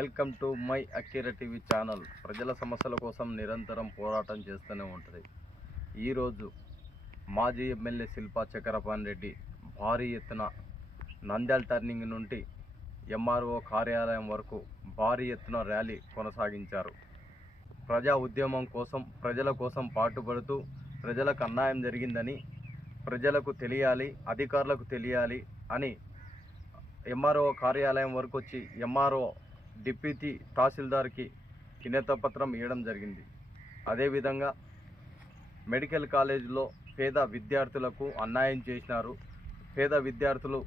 Welcome to my Akkira TV channel. ప్రజల సమస్యల కోసం నిరంతరం పోరాటం చేస్తూనే ఉంటుంది. ఈరోజు మాజీ ఎమ్మెల్యే శిల్పా చక్రపాణి రెడ్డి భారీ ఎత్తున నంద్యాల టర్నింగ్ నుండి ఎంఆర్ఓ కార్యాలయం వరకు భారీ ఎత్తున ర్యాలీ కొనసాగించారు. ప్రజా ఉద్యమం కోసం, ప్రజల కోసం పాటుపడుతూ ప్రజలకు అన్యాయం జరిగిందని ప్రజలకు తెలియాలి, అధికారులకు తెలియాలి అని ఎంఆర్ఓ కార్యాలయం వరకు వచ్చి ఎంఆర్ఓ డిప్యూటీ తహసీల్దార్కి వినతిపత్రం ఇవ్వడం జరిగింది. అదేవిధంగా మెడికల్ కాలేజీలో పేద విద్యార్థులకు అన్యాయం చేసినారు. పేద విద్యార్థులు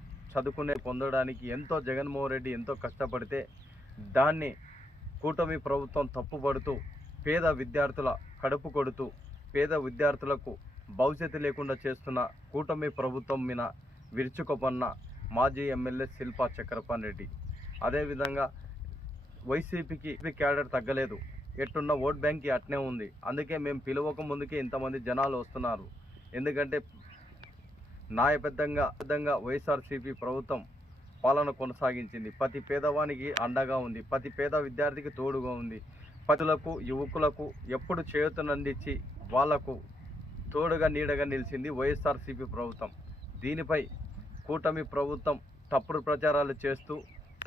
పొందడానికి ఎంతో జగన్మోహన్ రెడ్డి ఎంతో కష్టపడితే దాన్ని కూటమి ప్రభుత్వం తప్పుపడుతూ పేద విద్యార్థుల కడుపు కొడుతూ పేద విద్యార్థులకు భవిష్యత్తు లేకుండా చేస్తున్న కూటమి ప్రభుత్వం మీద విరుచుకుపన్న మాజీ ఎమ్మెల్యే శిల్పా చక్రపాణి రెడ్డి. అదేవిధంగా వైసీపీకి క్యాడర్ తగ్గలేదు, ఎట్టున్న ఓట్ బ్యాంక్కి అట్నే ఉంది. అందుకే మేము పిలవక ముందుకే ఇంతమంది జనాలు వస్తున్నారు. ఎందుకంటే న్యాయబద్ధంగా వైఎస్ఆర్సీపీ ప్రభుత్వం పాలన కొనసాగించింది. ప్రతి పేదవానికి అండగా ఉంది, ప్రతి పేద విద్యార్థికి తోడుగా ఉంది. పతులకు యువకులకు ఎప్పుడు చేయూతనందించి వాళ్లకు తోడుగా నీడగా నిలిచింది వైఎస్ఆర్సీపీ ప్రభుత్వం. దీనిపై కూటమి ప్రభుత్వం తప్పుడు ప్రచారాలు చేస్తూ,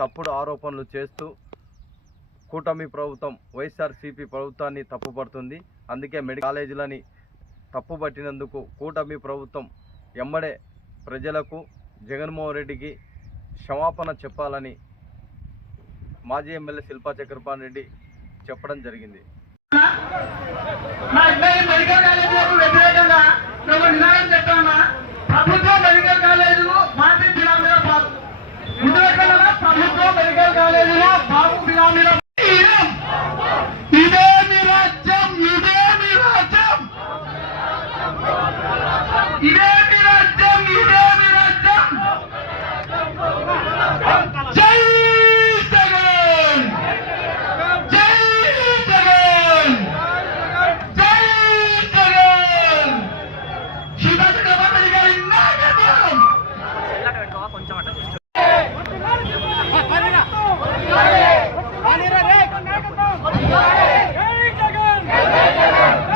తప్పుడు ఆరోపణలు చేస్తూ కూటమి ప్రభుత్వం వైఎస్ఆర్సీపీ ప్రభుత్వాన్ని తప్పుపడుతుంది. అందుకే మెడికల్ కాలేజీలని తప్పుపట్టినందుకు కూటమి ప్రభుత్వం ఎమ్మడే ప్రజలకు జగన్మోహన్ రెడ్డికి క్షమాపణ చెప్పాలని మాజీ ఎమ్మెల్యే శిల్పా చక్రపాణి రెడ్డి చెప్పడం జరిగింది. ప్రభుత్వ మెడికల్ కాలేజీలో మాజీ బిరామీల బాబు ప్రభుత్వ మెడికల్ కాలేజీలో బాబు బిరామీల ఇదే మీ రాజ్యం, ఇదే మీ రాజ్యం, ఇదే మీ రాజ్యం, ఇదే మీ రాజ్యం. జై జగన్, జై జగన్, జై జగన్. శిల్పా చక్రపాణి రెడ్డి గారి నాయకత్వం.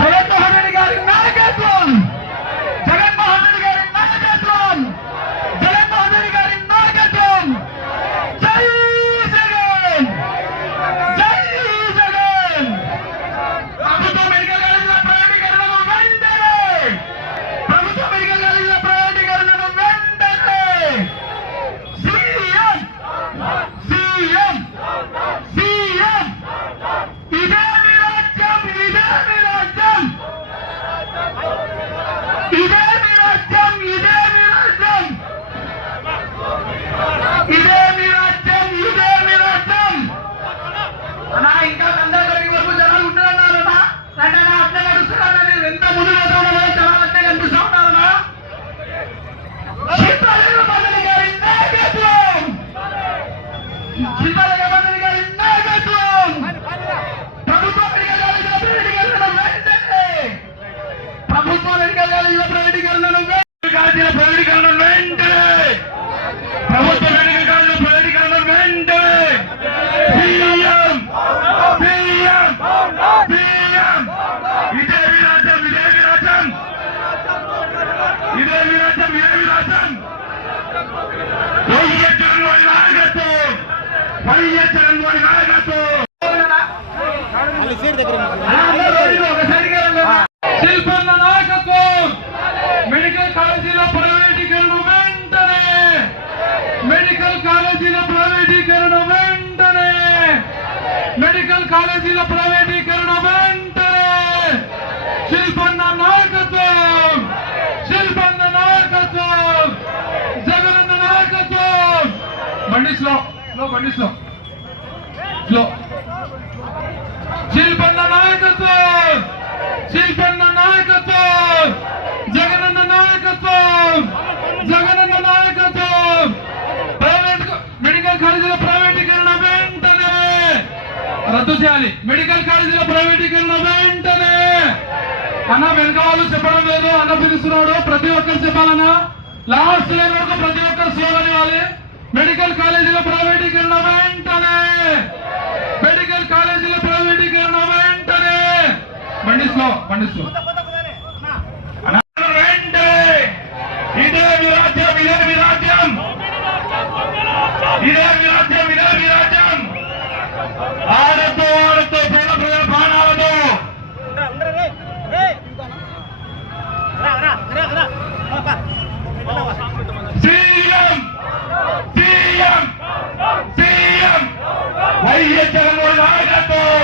జగన్మోహన్ రెడ్డి గారి నాయకత్వం, జగన్మోహన్ రెడ్డి గారి నాయకత్వం, జగన్మోహన్ రెడ్డి గారి నాయకత్వం. జై జగన్, జై జగన్. ప్రభుత్వ మెడికల్ కాలేజీల ప్రైవేటీకరణను వెంటనే, ప్రభుత్వ మెడికల్ కాలేజీల ప్రైవేటీకరణను వెంటనే. CM, CM, CM. ఇదే మీ రాజ్యం, ఇదే మీ రాజ్యం, ఇదే మీ రాజ్యం, ఇదే మీ రాజ్యం, ఇదే మీ రాజ్యం, ఇదే మీ రాజ్యం. అన్నా ఇంకా అందరి వరకు జనాలు ఉంటున్నారన్నా, అంటే నా అట్లే నడుస్తున్నారని ఎంత ముందు జనాలు అట్లే కనిపిస్తా ఉన్నారన్నా. శిల్పా చక్రపాణి గారి నాయకత్వం, శిల్పా చక్రపాణి గారి నాయకత్వం. ప్రభుత్వ మెడికల్ కాలేజీల ప్రైవేటీకరణను వెంటనే, ప్రభుత్వ మెడికల్ కాలేజీల ప్రైవేటీకరణను వెంటనే, ప్రభుత్వ మెడికల్ కాలేజీల ప్రైవేటీకరణను వెంటనే. CM, CM, CM. ఇదే మీ రాజ్యం, ఇదే మీ రాజ్యం, ఇదే మీ రాజ్యం, ఇదే మీ రాజ్యం. వైఎస్ జగన్మోహన్ నాయకత్వం, వైఎస్ జగన్మోహన్ నాయకత్వం. శిల్పన్న నాయకత్వం. మెడికల్ కాలేజీల ప్రైవేటీకరణ వెంటనే, మెడికల్ కాలేజీల ప్రైవేటీకరణ వెంటనే, మెడికల్ కాలేజీల ప్రైవేటీకరణ వెంటనే. శిల్పన్న నాయకత్వం, శిల్పన్న నాయకత్వం, జగనన్న నాయకత్వం. బండి స్లో, బండి స్లో, స్లో. శిల్పన్న నాయకత్వం, శిల్పన్న నాయకత్వం, జగనన్న నాయకత్వం, జగనన్న నాయకత్వం. ప్రైవేట్ మెడికల్ కాలేజీల ప్రైవేటీకరణ వెంటనే రద్దు చేయాలి. మెడికల్ కాలేజీల ప్రైవేటీకరణ వెంటనే. అన్న వెనక వాళ్ళు చెప్పడం లేదు, అన్న పిలుస్తున్నాడు. ప్రతి ఒక్కరు చెప్పాలన్నా. లాస్ట్ లైన్ వరకు ప్రతి ఒక్కరు స్లోగన్ ఇవ్వాలి. మెడికల్ కాలేజీల ప్రైవేటీకరణ వెంటనే, మెడికల్ కాలేజీల ప్రైవేటీకరణ వెంటనే. బండిస్లో వెంటనే. ఇదే విరాజ్యం, ఇదే విరాజ్యం, ఇదే విరాజ్యం, ఇదే విరాజ్యం. ఆడతో పేద ప్రజల ప్రాణాలతో CM CM CM YS Jaganmohan నాయకత్వం,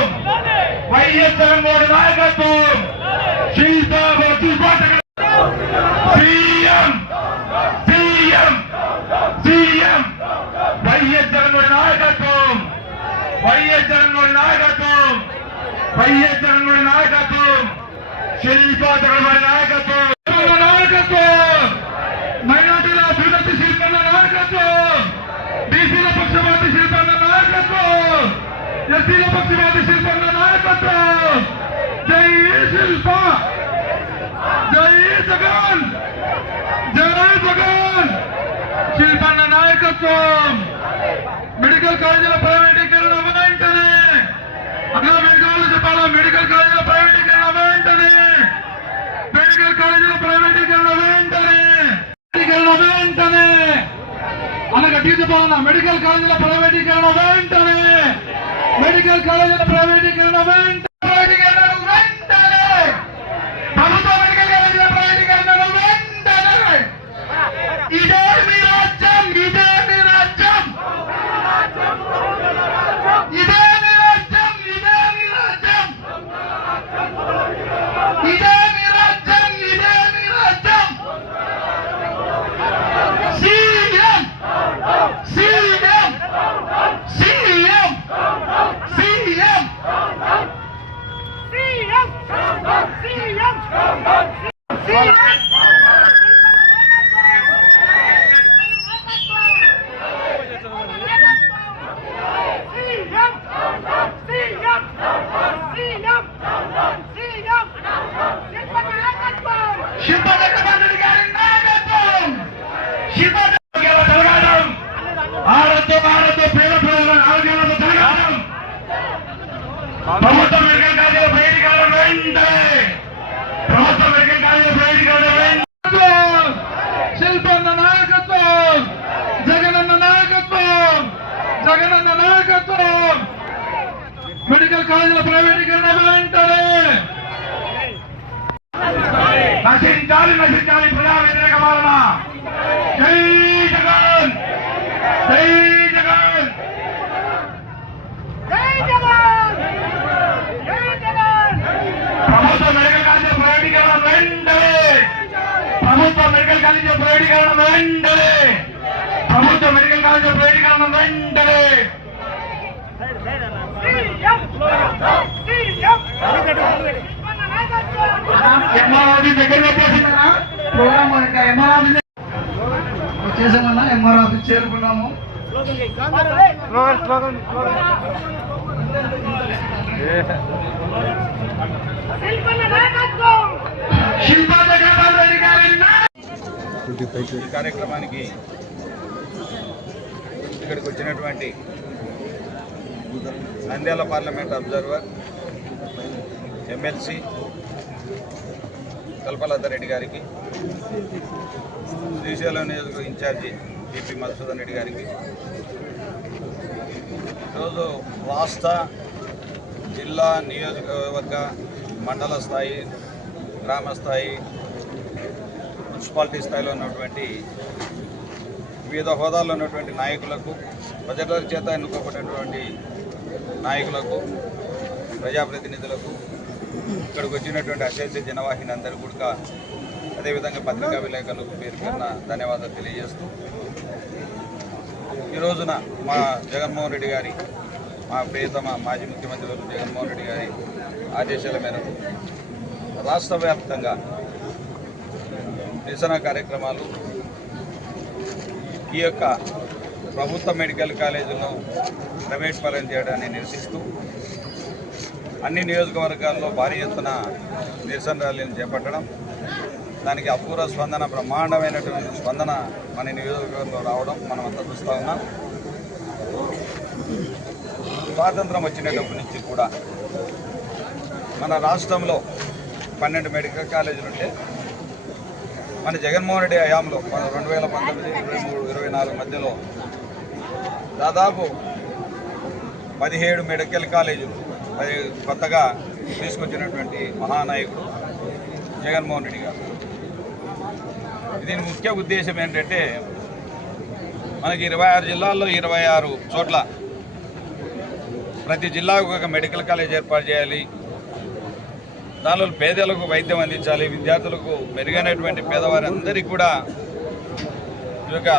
వైఎస్ జగన్మోహన్ నాయకత్వం. CM CM CM YS Jaganmohan నాయకత్వం, వైఎస్ జగన్మోహన్ నాయకత్వం, వైఎస్ జగన్మోహన్ నాయకత్వం. శిల్పా జగన్మోహన్ నాయకత్వం, నాయకత్వం. మైనార్టీల అభివృద్ధి శిల్పన్న నాయకత్వం, బీసీల పక్షపాతి శిల్పన్న నాయకత్వం, ఎస్సీల పక్షపాతి శిల్పన్న నాయకత్వం. జై శిల్ప, జై జగన్, జై జగన్. శిల్పన్న నాయకత్వం. మెడికల్ కాలేజీల ప్రైవేటీకరణ వెంటనే. అట్లా మెడికల్ చెప్పాలా? మెడికల్ కాలేజీల ప్రైవేటీకరణ వెంటనే, మెడికల్ కాలేజీల ప్రైవేటీకరణ వెంటనే, వెంటనే. అలా గట్టిగా చెప్పాలన్నా, మెడికల్ కాలేజీల ప్రైవేటీకరణ వెంటనే, మెడికల్ కాలేజీల ప్రైవేటీకరణ వెంటనే, ప్రభుత్వ మెడికల్ కాలేజీల ప్రైవేటీకరణ వెంటనే. ఇదే మీ రాజ్యం, ఇదే మీ రాజ్యం, ఇదే మీ రాజ్యం, ఇదే మీ రాజ్యం, ఇదే మీ రాజ్యం, ఇదే మీ రాజ్యం. సీఎం సీఎం సీఎం సీఎం ప్రభుత్వ మెడికల్ కాలేజీల ప్రైవేటీకరణ వెంటనే, ప్రభుత్వ మెడికల్ కాలేజీల ప్రైవేటీకరణ వెంటనే. శిల్పన్న నాయకత్వం, జగనన్న నాయకత్వం, జగనన్న నాయకత్వం. మెడికల్ కాలేజీల ప్రైవేటీకరణ వెంటనే. నశించాలి, నశించాలి ప్రజా వ్యతిరేక పాలన. జై జగన్, జై జగన్, జై జగన్, జై జగన్. ప్రభుత్వ మెడికల్ కాలేజీల ప్రైవేటీకరణ వెంటనే, ప్రభుత్వ మెడికల్ కాలేజీల ప్రైవేటీకరణ వెంటనే, ప్రభుత్వ మెడికల్ కాలేజీల ప్రైవేటీకరణ వెంటనే. ఎంఆర్ దగ్గర వచ్చేసిందా ప్రోగ్రామ్? ఎంఆర్ ఆఫీస్ వచ్చేసామన్నా, ఎంఆర్ ఆఫీస్ చేరుకున్నాము. ఈ కార్యక్రమానికి ఇక్కడికి వచ్చినటువంటి Nandyal parliament observer, MLC Kalpalatha Reddy గారికి, శ్రీశైలం నియోజకవర్గ ఇన్ఛార్జి టిపి మధుసూదన్ రెడ్డి గారికి, ఈరోజు రాష్ట్ర, జిల్లా, నియోజకవర్గ, మండల స్థాయి, గ్రామ స్థాయి, మున్సిపాలిటీ స్థాయిలో ఉన్నటువంటి వివిధ హోదాల్లో ఉన్నటువంటి నాయకులకు, ప్రజల చేత ఎన్నుకోబడినటువంటి నాయకులకు, ప్రజాప్రతినిధులకు, ఇక్కడికి వచ్చినటువంటి అశేష జనవాహిని అందరూ కూడా, అదేవిధంగా పత్రికా విలేకరులకు పేరు పేరున ధన్యవాదాలు తెలియజేస్తూ, ఈ రోజున మా జగన్మోహన్ రెడ్డి గారి, మా ప్రియతమ మాజీ ముఖ్యమంత్రి జగన్మోహన్ రెడ్డి గారి ఆదేశాల మేరకు రాష్ట్ర వ్యాప్తంగా నిరసన కార్యక్రమాలు, ఈ యొక్క ప్రభుత్వ మెడికల్ కాలేజీలను ప్రైవేట్ పరం చేయడాన్ని నిరసిస్తూ అన్ని నియోజకవర్గాల్లో భారీ ఎత్తున నిరసన ర్యాలీలను చేపట్టడం, దానికి అపూర్వ స్పందన, బ్రహ్మాండమైనటువంటి స్పందన మన నియోజకవర్గంలో రావడం మనం అంతా చూస్తూ ఉన్నాం. స్వాతంత్రం వచ్చినప్పటి నుంచి కూడా మన రాష్ట్రంలో 12 మెడికల్ కాలేజీలు ఉంటే మన జగన్మోహన్ రెడ్డి హయాంలో 2019, 23, 24 మధ్యలో దాదాపు 17 మెడికల్ కాలేజీలు కొత్తగా తీసుకొచ్చినటువంటి మహానాయకుడు జగన్మోహన్ రెడ్డి గారు. దీని ముఖ్య ఉద్దేశం ఏంటంటే మనకి 26 జిల్లాల్లో 26 చోట్ల ప్రతి జిల్లాకు ఒక మెడికల్ కాలేజ్ ఏర్పాటు చేయాలి. దానిలో పేదలకు వైద్యం అందించాలి, విద్యార్థులకు మెరుగైనటువంటి పేదవారందరికీ కూడా ఈ యొక్క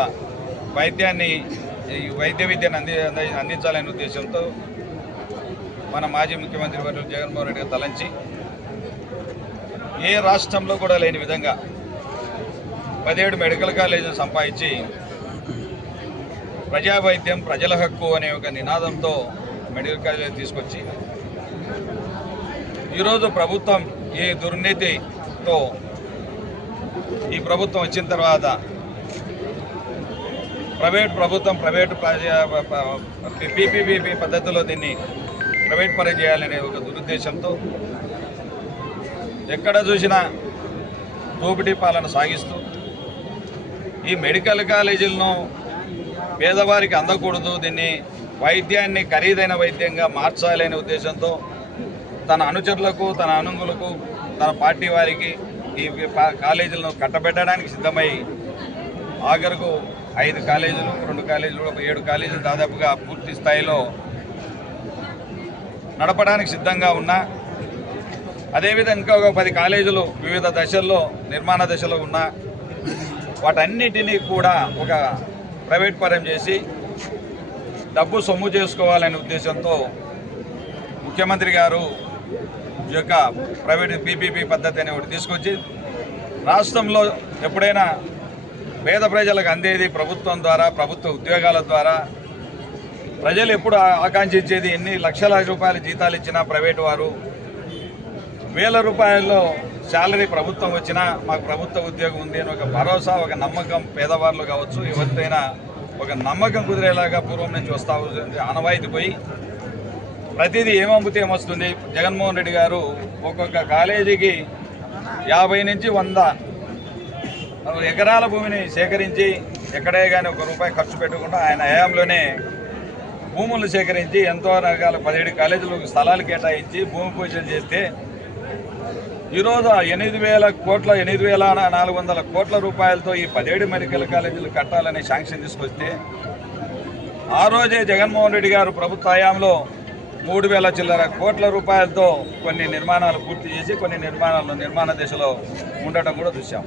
వైద్య విద్యను అందించాలనే ఉద్దేశంతో మన మాజీ ముఖ్యమంత్రి వర్యులు జగన్మోహన్ రెడ్డి గారు తలంచి ఏ రాష్ట్రంలో కూడా లేని విధంగా 17 మెడికల్ కాలేజీలు సంపాదించి ప్రజావైద్యం ప్రజల హక్కు అనే ఒక నినాదంతో మెడికల్ కాలేజీలు తీసుకొచ్చి ఈరోజు ప్రభుత్వం ఈ దుర్నీతితో ఈ ప్రభుత్వం వచ్చిన తర్వాత ప్రైవేటు పీపీపీ పద్ధతిలో దీన్ని ప్రైవేట్ పరం చేయాలనే ఒక దురుద్దేశంతో ఎక్కడ చూసినా దోపిడీ పాలన సాగిస్తూ ఈ మెడికల్ కాలేజీలను పేదవారికి అందకూడదు, దీన్ని వైద్యాన్ని ఖరీదైన వైద్యంగా మార్చాలి అనే ఉద్దేశంతో తన అనుచరులకు, తన అనుంగులకు, తన పార్టీ వారికి ఈ కాలేజీలను కట్టబెట్టడానికి సిద్ధమై ఆఖరుకు 5 కాలేజీలు, 2 కాలేజీలు, 7 కాలేజీలు దాదాపుగా పూర్తి స్థాయిలో నడపడానికి సిద్ధంగా ఉన్నా, అదేవిధంగా ఒక 10 కాలేజీలు వివిధ దశల్లో నిర్మాణ దశలో ఉన్నా వాటన్నిటినీ కూడా ఒక ప్రైవేట్ పరం చేసి డబ్బు సొమ్ము చేసుకోవాలనే ఉద్దేశంతో ముఖ్యమంత్రి గారు ఈ యొక్క ప్రైవేట్ పీపీపీ పద్ధతి అనే ఒకటి తీసుకొచ్చి రాష్ట్రంలో ఎప్పుడైనా పేద ప్రజలకు అందేది ప్రభుత్వం ద్వారా, ప్రభుత్వ ఉద్యోగాల ద్వారా, ప్రజలు ఎప్పుడు ఆకాంక్షించేది ఎన్ని లక్షల రూపాయల జీతాలు ఇచ్చినా ప్రైవేటు వారు 1000 రూపాయల్లో శాలరీ ప్రభుత్వం వచ్చినా మాకు ప్రభుత్వ ఉద్యోగం ఉంది అని ఒక భరోసా, ఒక నమ్మకం పేదవాళ్ళు కావచ్చు ఎవరికైనా ఒక నమ్మకం కుదిరేలాగా పూర్వం నుంచి వస్తూ ఉంటుంది. ఆనవాయితీ పోయి ప్రతిదీ ఏమమ్మితే ఏమొస్తుంది. జగన్మోహన్ రెడ్డి గారు ఒక్కొక్క కాలేజీకి 50 నుంచి 100 ఎకరాల భూమిని సేకరించి ఎక్కడే కానీ ₹1 ఖర్చు పెట్టకుండా ఆయన హయాంలోనే భూములు సేకరించి ఎంతో రకాల 17 కాలేజీలకు స్థలాలు కేటాయించి భూమి పూజలు చేస్తే ఈరోజు 8,400 కోట్ల రూపాయలతో ఈ 17 మెడికల్ కాలేజీలు కట్టాలనే శాంక్షన్ తీసుకొస్తే ఆ రోజే జగన్మోహన్ రెడ్డి గారు ప్రభుత్వ హయాంలో 3,000 చిల్లర కోట్ల రూపాయలతో కొన్ని నిర్మాణాలు పూర్తి చేసి కొన్ని నిర్మాణ దశలో ఉండటం కూడా చూసాం.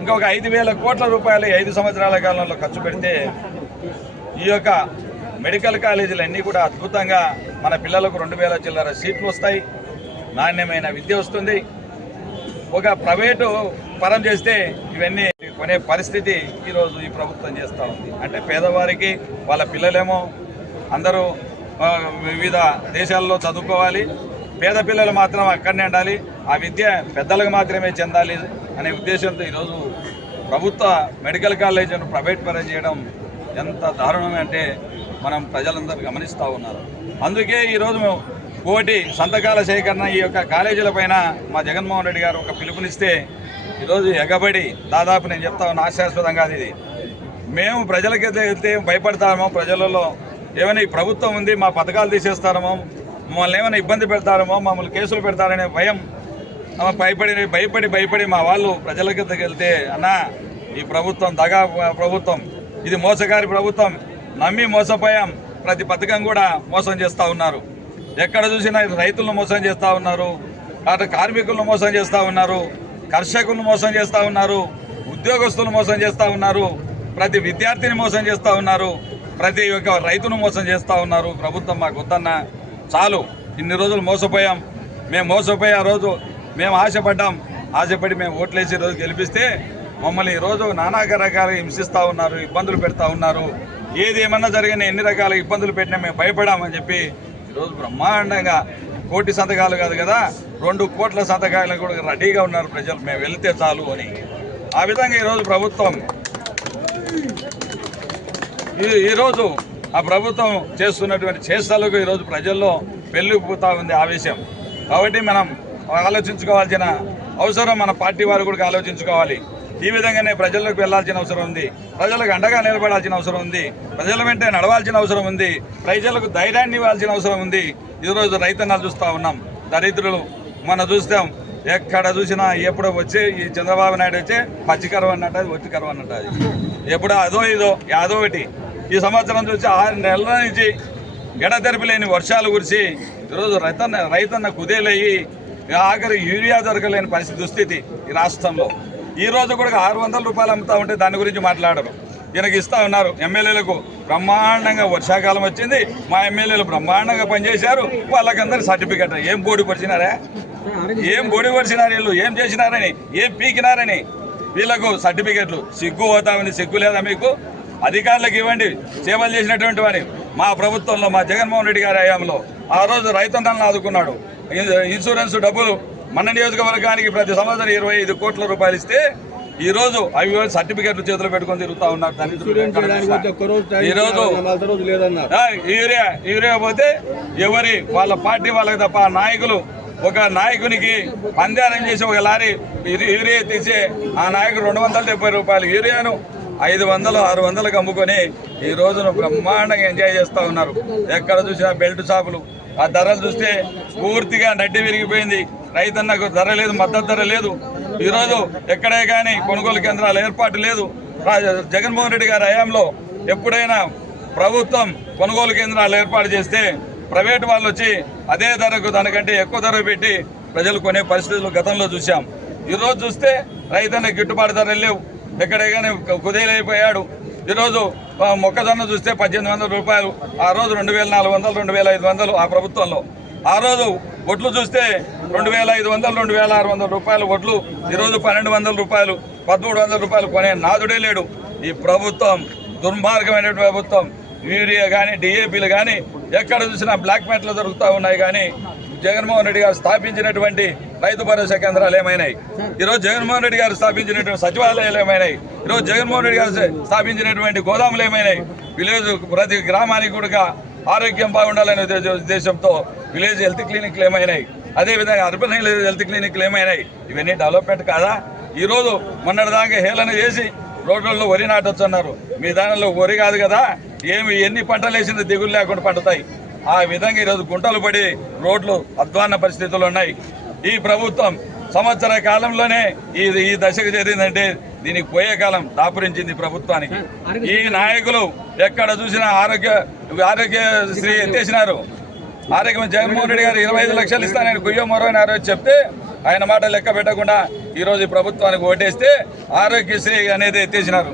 ఇంకొక 5,000 కోట్ల రూపాయలు 5 సంవత్సరాల కాలంలో ఖర్చు పెడితే ఈ యొక్క మెడికల్ కాలేజీలన్నీ కూడా అద్భుతంగా మన పిల్లలకు 2,000 చిల్లర సీట్లు వస్తాయి, నాణ్యమైన విద్య వస్తుంది. ఒక ప్రైవేటు పరం చేస్తే ఇవన్నీ కొనే పరిస్థితి ఈరోజు ఈ ప్రభుత్వం చేస్తూ ఉంది. అంటే పేదవారికి వాళ్ళ పిల్లలేమో అందరూ వివిధ దేశాల్లో చదువుకోవాలి, పేద పిల్లలు మాత్రం అక్కడనే ఉండాలి, ఆ విద్య పెద్దలకు మాత్రమే చెందాలి అనే ఉద్దేశంతో ఈరోజు ప్రభుత్వ మెడికల్ కాలేజీలను ప్రైవేట్ పరం చేయడం ఎంత దారుణమే అంటే మనం ప్రజలందరూ గమనిస్తూ ఉన్నారు. అందుకే ఈరోజు కోటి సంతకాల సేకరణ ఈ యొక్క కాలేజీల పైన మా జగన్మోహన్ రెడ్డి గారు ఒక పిలుపునిస్తే ఈరోజు ఎగబడి దాదాపు నేను చెప్తా ఉన్నా హాస్యాస్పదంగా ఇది మేము ప్రజలకైతే వెళ్తే భయపడతామో, ప్రజలలో ఏమైనా ఈ ప్రభుత్వం ఉంది మా పథకాలు తీసేస్తారేమో, మమ్మల్ని ఏమైనా ఇబ్బంది పెడతారేమో, మమ్మల్ని కేసులు పెడతారనే భయం భయపడి మా వాళ్ళు ప్రజలకైతే వెళ్తే అన్నా ఈ ప్రభుత్వం దగా ప్రభుత్వం, ఇది మోసగారి ప్రభుత్వం, నమ్మి మోసపోయాం, ప్రతి పథకం కూడా మోసం చేస్తూ ఉన్నారు. ఎక్కడ చూసినా రైతులను మోసం చేస్తూ ఉన్నారు, అటు కార్మికులను మోసం చేస్తూ ఉన్నారు, కర్షకులను మోసం చేస్తూ ఉన్నారు, ఉద్యోగస్తులను మోసం చేస్తూ ఉన్నారు, ప్రతి విద్యార్థిని మోసం చేస్తూ ఉన్నారు, ప్రతి ఒక్క రైతును మోసం చేస్తూ ఉన్నారు. ప్రభుత్వం మాకు వద్దన్నా చాలు, ఇన్ని రోజులు మోసపోయాం, మేము మోసపోయి ఆ రోజు మేము ఆశపడి మేము ఓట్లేసి రోజు గెలిపిస్తే మమ్మల్ని ఈరోజు నానా రకాలుగా హింసిస్తూ ఉన్నారు, ఇబ్బందులు పెడతా ఉన్నారు. ఏది ఏమన్నా జరిగినా ఎన్ని రకాల ఇబ్బందులు పెట్టినా మేము భయపడామని చెప్పి ఈరోజు బ్రహ్మాండంగా కోటి సంతకాలు కాదు కదా 2 కోట్ల సంతకాయలు కూడా రెడీగా ఉన్నారు ప్రజలు, మేము వెళితే చాలు అని. ఆ విధంగా ఈరోజు ప్రభుత్వం ఈరోజు ఆ ప్రభుత్వం చేస్తున్నటువంటి చేష్టలకు ఈరోజు ప్రజల్లో పెళ్ళిపోతూ ఉంది ఆవేశం. కాబట్టి మనం ఆలోచించుకోవాల్సిన అవసరం మన పార్టీ వారు కూడా ఆలోచించుకోవాలి. ఈ విధంగానే ప్రజలకు వెళ్లాల్సిన అవసరం ఉంది, ప్రజలకు అండగా నిలబడాల్సిన అవసరం ఉంది, ప్రజల వెంటే నడవాల్సిన అవసరం ఉంది, ప్రజలకు ధైర్యాన్ని ఇవ్వాల్సిన అవసరం ఉంది. ఈరోజు రైతన్నలు చూస్తూ ఉన్నాం, దరిద్రులు మనం చూస్తాం. ఎక్కడ చూసినా ఎప్పుడు వచ్చే ఈ చంద్రబాబు నాయుడు వచ్చే పచ్చికరం అన్నట్టు, ఒట్టికరం అన్నట్టు. ఎప్పుడు అదో ఇదో యాదో ఒకటి. ఈ సంవత్సరం చూసి 6 నెలల నుంచి గడతెరపి లేని వర్షాలు కురిసి ఈరోజు రైతన్న కుదేలయ్యి ఆఖరి యూరియా దొరకలేని పరిస్థితి దుస్థితి ఈ రాష్ట్రంలో. ఈ రోజు కూడా 600 రూపాయలు అమ్ముతా ఉంటే దాని గురించి మాట్లాడరు. ఈయనకి ఇస్తా ఉన్నారు. ఎమ్మెల్యేలకు బ్రహ్మాండంగా వర్షాకాలం వచ్చింది, మా ఎమ్మెల్యేలు బ్రహ్మాండంగా పనిచేశారు, వాళ్ళకందరూ సర్టిఫికెట్. ఏం బోడి పరిచినారా? ఏం బోడి పరిచినారు వీళ్ళు? ఏం చేసినారని, ఏం పీకినారని వీళ్ళకు సర్టిఫికెట్లు? సిగ్గు పోతామని సిగ్గు లేదా మీకు? అధికారులకు ఇవ్వండి సేవలు చేసినటువంటి వారి. మా ప్రభుత్వంలో మా జగన్మోహన్ రెడ్డి గారి హయాంలో ఆ రోజు రైతన్నలను ఆదుకున్నాడు. ఇన్సూరెన్స్ డబ్బులు మన నియోజకవర్గానికి ప్రతి సంవత్సరం 25 కోట్ల రూపాయలు ఇస్తే ఈరోజు అవి సర్టిఫికెట్లు చేతులు పెట్టుకొని తిరుగుతూ ఉన్నారు. ఈరోజు యూరియా పోతే ఎవరి వాళ్ళ పార్టీ వాళ్ళకి తప్ప నాయకులు, ఒక నాయకునికి పందారం చేసి ఒక లారీ యూరియా తీసే ఆ నాయకుడు 270 రూపాయలు యూరియాను 500, 600కి అమ్ముకొని ఈ రోజును బ్రహ్మాండంగా ఎంజాయ్ చేస్తూ ఉన్నారు. ఎక్కడ చూసినా బెల్ట్ షాపులు. ఆ ధరలు చూస్తే పూర్తిగా నడ్డి విరిగిపోయింది. రైతన్నకు ధర లేదు, మద్దతు ధర లేదు. ఈరోజు ఎక్కడే కానీ కొనుగోలు కేంద్రాల ఏర్పాటు లేదు. జగన్మోహన్ రెడ్డి గారి హయాంలో ఎప్పుడైనా ప్రభుత్వం కొనుగోలు కేంద్రాలు ఏర్పాటు చేస్తే ప్రైవేటు వాళ్ళు వచ్చి అదే ధరకు దానికంటే ఎక్కువ ధర పెట్టి ప్రజలు కొనే పరిస్థితులు గతంలో చూసాం. ఈరోజు చూస్తే రైతన్న గిట్టుబాటు ధరలు లేవు, ఎక్కడే కానీ కుదేలైపోయాడు. ఈరోజు మొక్కజొన్న చూస్తే 1800 రూపాయలు, ఆ రోజు 2400, 2500 ఆ ప్రభుత్వంలో. ఆ రోజు వడ్లు చూస్తే 2500, 2600 రూపాయలు వడ్లు, ఈరోజు 1200 రూపాయలు, 1300 రూపాయలు కొనే నాదుడే లేడు. ఈ ప్రభుత్వం దుర్మార్గమైన ప్రభుత్వం. యూరియా కానీ డిఏపీలు కానీ ఎక్కడ చూసినా బ్లాక్ మార్కెట్లో దొరుకుతూ ఉన్నాయి. కానీ జగన్మోహన్ రెడ్డి గారు స్థాపించినటువంటి రైతు భరోసా కేంద్రాలు ఏమైనాయి? ఈరోజు జగన్మోహన్ రెడ్డి గారు స్థాపించినటువంటి సచివాలయాలు ఏమైనాయి? ఈరోజు జగన్మోహన్ రెడ్డి గారు స్థాపించినటువంటి గోదాములు ఏమైనాయి? విలేజ్ ప్రతి గ్రామానికి కూడా ఆరోగ్యం బాగుండాలనే ఉద్దేశంతో విలేజ్ హెల్త్ క్లినిక్లు ఏమైనాయి? అదేవిధంగా అర్బన్ హెల్త్ క్లినిక్లు ఏమైనాయి? ఇవన్నీ డెవలప్మెంట్ కాదా? ఈరోజు మొన్నటిదాకా హేళన చేసి రోడ్లలో వరి నాటొచ్చన్నారు. మీ దానిలో వరి కాదు కదా, ఎన్ని పంటలు వేసింది దిగులు లేకుండా పండుతాయి. ఆ విధంగా ఈరోజు గుంటలు పడి రోడ్లు అధ్వాన్న పరిస్థితులు ఉన్నాయి. ఈ ప్రభుత్వం సంవత్సర కాలంలోనే ఈ దశకు చేరిందంటే దీనికి పోయే కాలం దాపురించింది ప్రభుత్వానికి. ఈ నాయకులు ఎక్కడ చూసినా ఆరోగ్యశ్రీ ఎత్తేసినారు. జగన్మోహన్ రెడ్డి గారు 25 లక్షలు ఇస్తానని గుయ్యో మరోని ఆ రోజు చెప్తే ఆయన మాట లెక్క పెట్టకుండా ఈరోజు ఈ ప్రభుత్వానికి ఓటేస్తే ఆరోగ్యశ్రీ అనేది ఎత్తేసినారు.